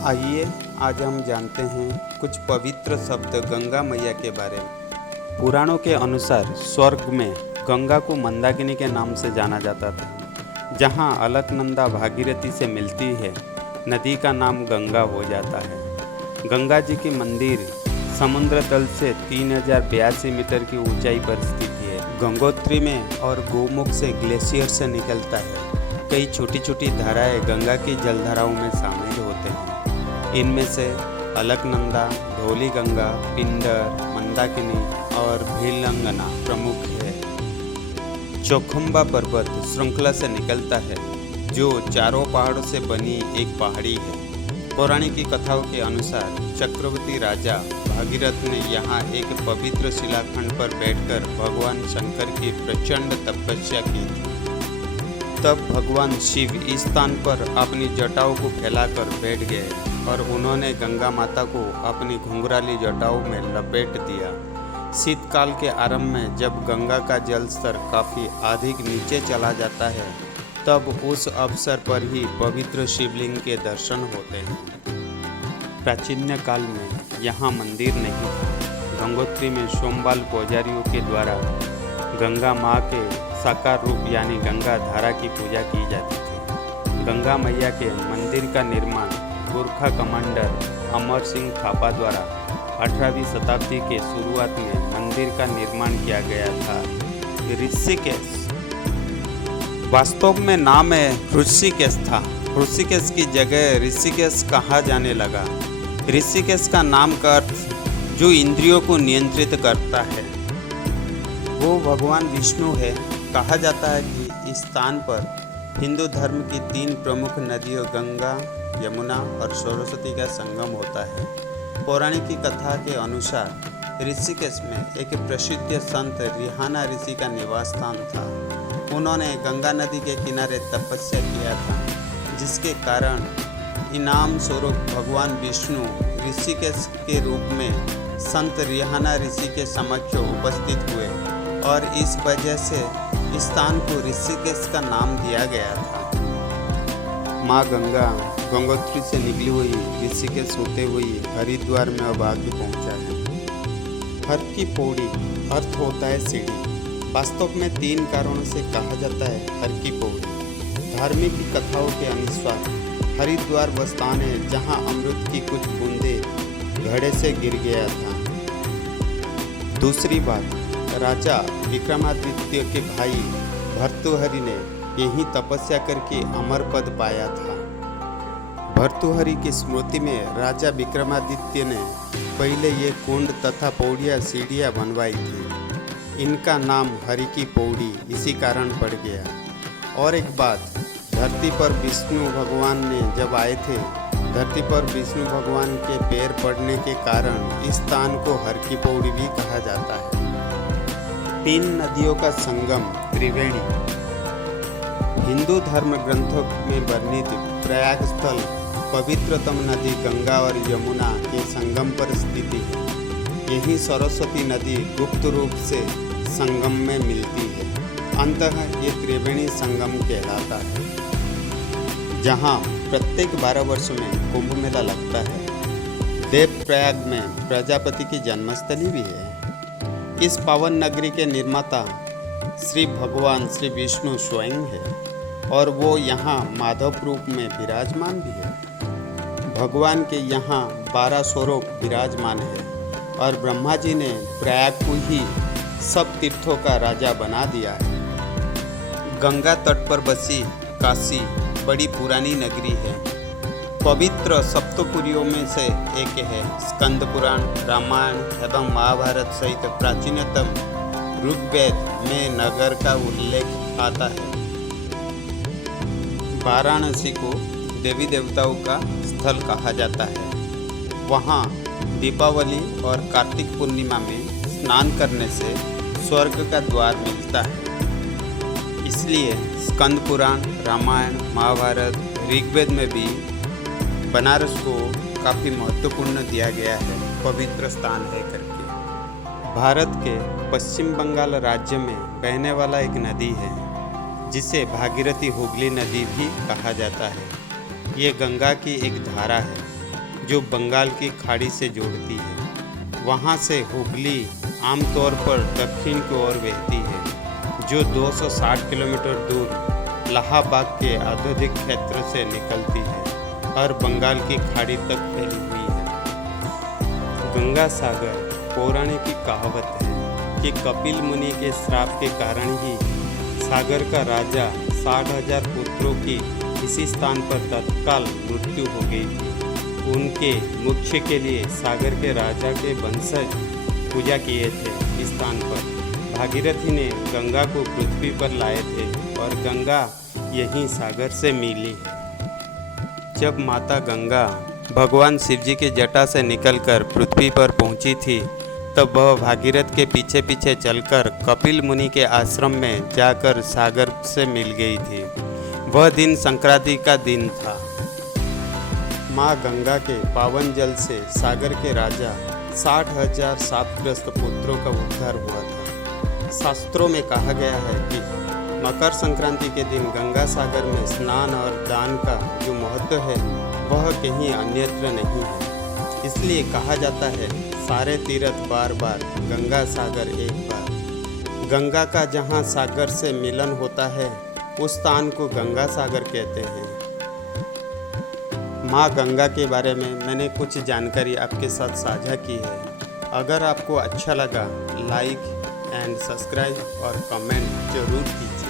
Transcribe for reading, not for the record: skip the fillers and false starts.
आइए आज हम जानते हैं कुछ पवित्र शब्द गंगा मैया के बारे में। पुराणों के अनुसार स्वर्ग में गंगा को मंदाकिनी के नाम से जाना जाता था। जहाँ अलकनंदा भागीरथी से मिलती है, नदी का नाम गंगा हो जाता है। गंगा जी की मंदिर समुद्र तल से 3082 मीटर की ऊंचाई पर स्थित है। गंगोत्री में और गोमुख से ग्लेशियर से निकलता है। कई छोटी छोटी धाराएं गंगा की जलधाराओं में शामिल होते हैं। इनमें से अलकनंदा, धौली गंगा, पिंडर, मंदाकिनी और भीलंगना प्रमुख है। चौखंबा पर्वत श्रृंखला से निकलता है, जो चारों पहाड़ों से बनी एक पहाड़ी है। पौराणिक की कथाओं के अनुसार चक्रवर्ती राजा भागीरथ ने यहाँ एक पवित्र शिलाखंड पर बैठकर भगवान शंकर की प्रचंड तपस्या की थी। तब भगवान शिव इस स्थान पर अपनी जटाओं को फैलाकर बैठ गए और उन्होंने गंगा माता को अपनी घुंघराली जटाओं में लपेट दिया। शीतकाल के आरंभ में जब गंगा का जल स्तर काफ़ी अधिक नीचे चला जाता है, तब उस अवसर पर ही पवित्र शिवलिंग के दर्शन होते हैं। प्राचीन काल में यहाँ मंदिर नहीं था। गंगोत्री में सोमबाल पुजारियों के द्वारा गंगा माँ के साकार रूप यानी गंगा धारा की पूजा की जाती थी। गंगा मैया के मंदिर का निर्माण गोरखा कमांडर अमर सिंह थापा द्वारा 18वीं शताब्दी के शुरुआत में मंदिर का निर्माण किया गया था। ऋषिकेश वास्तव में नाम है ऋषिकेश था। ऋषिकेश की जगह ऋषिकेश कहा जाने लगा। ऋषिकेश का नाम का अर्थ जो इंद्रियों को नियंत्रित करता है, वो भगवान विष्णु है। कहा जाता है कि इस स्थान पर हिंदू धर्म की 3 प्रमुख नदियों गंगा, यमुना और सरस्वती का संगम होता है। पौराणिक की कथा के अनुसार ऋषिकेश में एक प्रसिद्ध संत रिहाना ऋषि का निवास स्थान था। उन्होंने गंगा नदी के किनारे तपस्या किया था, जिसके कारण इनाम स्वरूप भगवान विष्णु ऋषिकेश के रूप में संत रिहाना ऋषि के समक्ष उपस्थित हुए और इस वजह से इस स्थान को ऋषिकेश का नाम दिया गया था। माँ गंगा गंगोत्री से निकली हुई ऋषिकेश होते हुए हरिद्वार में अब आगे पहुँचा है। हर की पौड़ी अर्थ होता है सीढ़ी। वास्तव में 3 कारणों से कहा जाता है हर की पौड़ी। धार्मिक कथाओं के अनुसार हरिद्वार वह स्थान है जहाँ अमृत की कुछ बूंदें घड़े से गिर गया था। दूसरी बात, राजा विक्रमादित्य के भाई भर्तृहरि ने यही तपस्या करके अमर पद पाया था। भर्तृहरि की स्मृति में राजा विक्रमादित्य ने पहले ये कुंड तथा पौड़ियाँ सीढ़ियाँ बनवाई थी। इनका नाम हरि की पौड़ी इसी कारण पड़ गया। और एक बात, धरती पर विष्णु भगवान ने जब आए थे, धरती पर विष्णु भगवान के पैर पड़ने के कारण इस स्थान को हर की पौड़ी भी कहा जाता है। 3 नदियों का संगम त्रिवेणी हिंदू धर्म ग्रंथों में वर्णित प्रयाग स्थल पवित्रतम नदी गंगा और यमुना के संगम पर स्थित है। यही सरस्वती नदी गुप्त रूप से संगम में मिलती है। अंततः ये त्रिवेणी संगम कहलाता है, जहाँ प्रत्येक 12 वर्षों में कुंभ मेला लगता है। देवप्रयाग में प्रजापति की जन्मस्थली भी है। इस पावन नगरी के निर्माता श्री भगवान श्री विष्णु स्वयं है और वो यहाँ माधव रूप में विराजमान भी है। भगवान के यहाँ 12 स्वरूप विराजमान है और ब्रह्मा जी ने प्रयाग को ही सब तीर्थों का राजा बना दिया है। गंगा तट पर बसी काशी बड़ी पुरानी नगरी है। पवित्र सप्तपुरियों में से एक है। स्कंद पुराण, रामायण एवं महाभारत सहित प्राचीनतम ऋग्वेद में नगर का उल्लेख आता है। वाराणसी को देवी देवताओं का स्थल कहा जाता है। वहाँ दीपावली और कार्तिक पूर्णिमा में स्नान करने से स्वर्ग का द्वार मिलता है। इसलिए स्कंद पुराण, रामायण, महाभारत, ऋग्वेद में भी बनारस को काफ़ी महत्वपूर्ण दिया गया है, पवित्र स्थान है करके। भारत के पश्चिम बंगाल राज्य में बहने वाला एक नदी है, जिसे भागीरथी हुगली नदी भी कहा जाता है। ये गंगा की एक धारा है। जो बंगाल की खाड़ी से जोड़ती है। वहाँ से हुगली आमतौर पर दक्षिण की ओर बहती है, जो 260 किलोमीटर दूर इलाहाबाद के औद्योगिक क्षेत्र से निकलती है और बंगाल की खाड़ी तक फैली हुई है। गंगा सागर पौराणिक की कहावत है कि कपिल मुनि के श्राप के कारण ही सागर का राजा 60,000 पुत्रों की इसी स्थान पर तत्काल मृत्यु हो गई थी। उनके मोक्ष के लिए सागर के राजा के वंशज पूजा किए थे। इस स्थान पर भागीरथी ने गंगा को पृथ्वी पर लाए थे और गंगा यहीं सागर से मिली है। जब माता गंगा भगवान शिवजी की जटा से निकलकर पृथ्वी पर पहुंची थी, तब वह भागीरथ के पीछे पीछे चलकर कपिल मुनि के आश्रम में जाकर सागर से मिल गई थी। वह दिन संक्रांति का दिन था। माँ गंगा के पावन जल से सागर के राजा 60,000 शापग्रस्त पुत्रों का उद्धार हुआ था। शास्त्रों में कहा गया है कि मकर संक्रांति के दिन गंगा सागर में स्नान और दान का जो महत्व है वह कहीं अन्यत्र नहीं है। इसलिए कहा जाता है, सारे तीर्थ बार बार गंगा सागर एक बार। गंगा का जहाँ सागर से मिलन होता है उस स्थान को गंगा सागर कहते हैं। माँ गंगा के बारे में मैंने कुछ जानकारी आपके साथ साझा की है। अगर आपको अच्छा लगा, लाइक एंड सब्सक्राइब और कमेंट जरूर कीजिए।